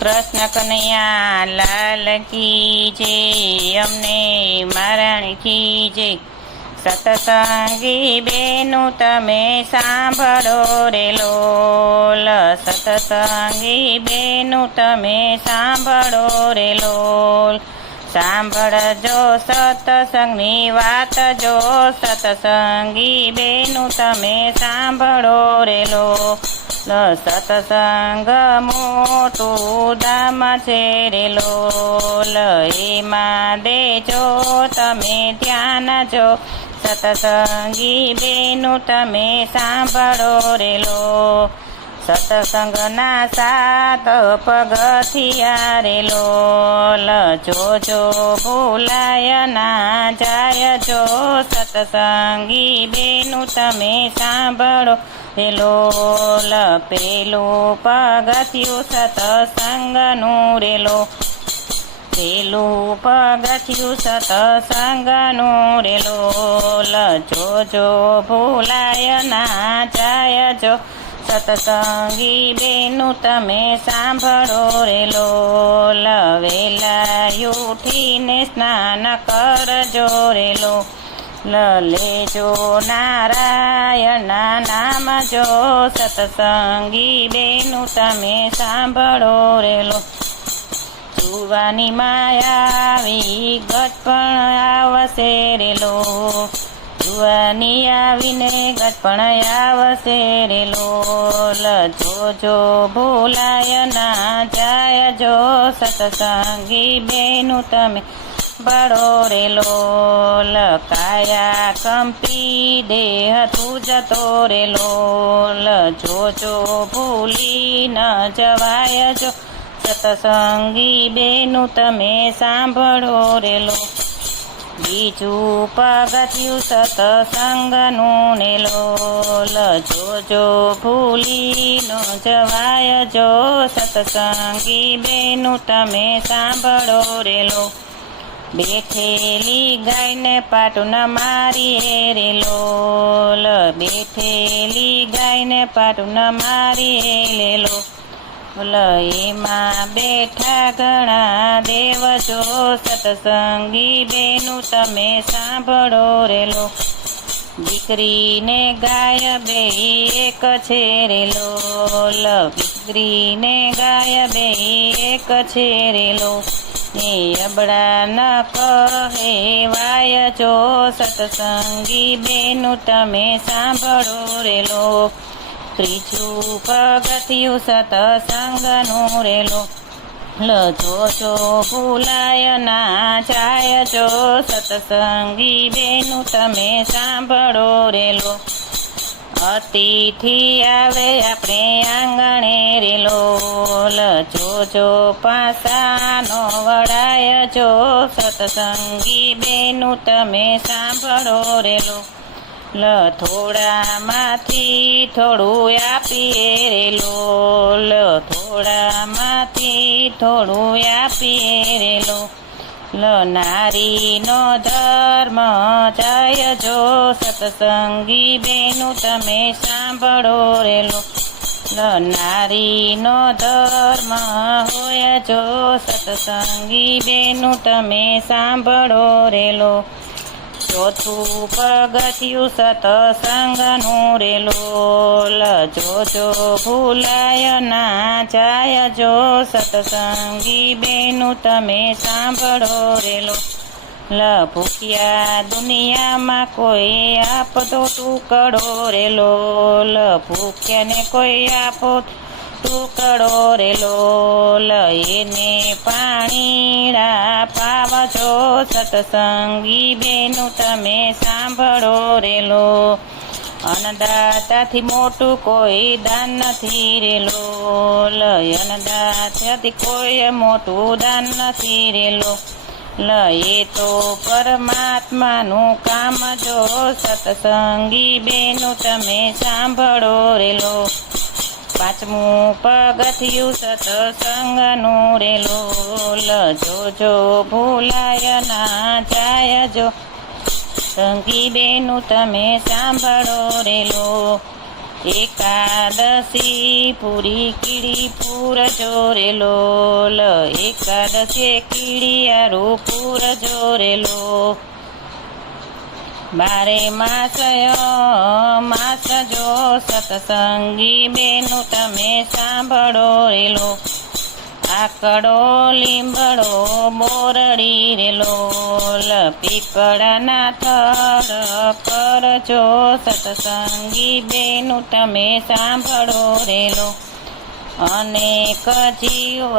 કૃષ્ણ કનૈયા લાલ કી જય, અમને મહારાણી કી જય. સતસંગી બેનું તમે સાંભળો રે લોલ, સતસંગી બેનું તમે સાંભળો રે લોલ. સાંભળજો સતસંગની વાત, જો સતસંગી બેનું તમે સાંભળો રે લોલ. સતસંગ મોટું ધામ છે રે લોલ, એમાં દેજો તમે ધ્યાન, જો સતસંગી બેનું તમે સાંભળો રે લોલ. સતસંગના 7 પગથિયા રે લોલ, જોજો ભૂલાય ના જાય, જો સતસંગી બેનું તમે સાંભળો રે લોલ. પેલું પગથિયું સતસંગનું રે લોલ, પેલું પગથિયું સતસંગનું રે લોલ, જોજો ભૂલાય ના જાય, જો સતસંગી બેનું તમે સાંભળો રે લોલ. વેલા ઉઠીને સ્નાન કરજો રે લોલ, લેજો નારાયણના નામ, જો સતસંગી બેનું તમે સાંભળો રે લોલ. જુવાની માયાવી ગટપણ આવશે રે લોલ, જુવાની આવીને ગટપણ આવશે રે લોલ, જોજો ભૂલાય ના જાય, જો સતસંગી બેનું તમે બળો રે લોલ. કાયા કંપી દેહ તું જતો રે લોલ, જોજો ભૂલી ન જવાય, જો સતસંગી બેનું તમે સાંભળો રે લોલ. બીજું પગથિયું સતસંગનું ને લોલ, જોજો ભૂલી ન જવાય, જો સતસંગી બેનું તમે સાંભળો રે લોલ. બેઠેલી ગાયને પાટું ન મારીએ રે લોલ, બેઠેલી ગાયને પાટું ન મારીએ રે લોલ. એમાં બેઠા ઘણા દેવ, જો સતસંગી બેનું તમે સાંભળો રે લોલ. દીકરીને ગાય બે એક છે રે લોલ, દીકરીને ગાય બે એક છે રે લોલ. અબડા ન કહેવાય, જો સતસંગી બેનું તમે સાંભળો રે લોલ. ત્રીજું પગથિયું સતસંગનું રે લોલ, જોજો ભૂલાય ના જાય, જો સતસંગી બેનું તમે સાંભળો રે લોલ. અતિથિ આવે આપણે આંગણે રે લોલ, જોજો પાસાનો વળાય, જો સતસંગી બેનું તમે સાંભળો રે લોલ. થોડામાંથી થોડું આપીએ રે લોલ, થોડામાંથી થોડું આપીએ રે લોલ. નારીનો ધર્મ જાય, જો સતસંગી બેનું તમે સાંભળો રે લોલ. નારીનો ધર્મ હોય, જો સતસંગી બેનું તમે સાંભળો રે લોલ. ચોથું પગથિયું સતસંગનું રે લોલ, જોજો ભૂલાય ના જાય, જો સતસંગી બેનું તમે સાંભળો રે લોલ. ભૂખ્યા દુનિયામાં કોઈ આપતો ટુકડો રે લોલ, ભૂખ્યાને કોઈ આપો ટુકડો રે લોલ. એને પાણીડા પાવજો, સતસંગી બેનું તમે સાંભળો રે લોલ. અન્નદાતાથી મોટું કોઈ દાન નથી રે લોલ, અન્નદાતાથી કોઈ મોટું દાન નથી રે લોલ. એ તો પરમાત્માનું કામ, જો સતસંગી બેનું તમે સાંભળો રે લોલ. પાંચમું પગથિયું સતસંગનું રે લોલ, જોજો ભૂલાય ના જાય, જો સંગી બેનું તમે સાંભળો રે લોલ. એકાદશી પૂરી કીડી પૂર જોરેલો એકાદશી કીડિયારું પૂર જોરેલો બારે માસ જો સતસંગી બેનું તમે સાંભળો રેલો આકડો લીંબડો બોરડી રેલો પીપળાના થડ પર જો સતસંગી બેનું તમે સાંભળો રેલો અનેક જીવ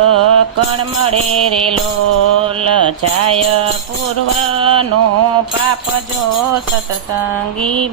કણ મળે રેલો જાય પૂર્વનો પાપ જો સતસંગી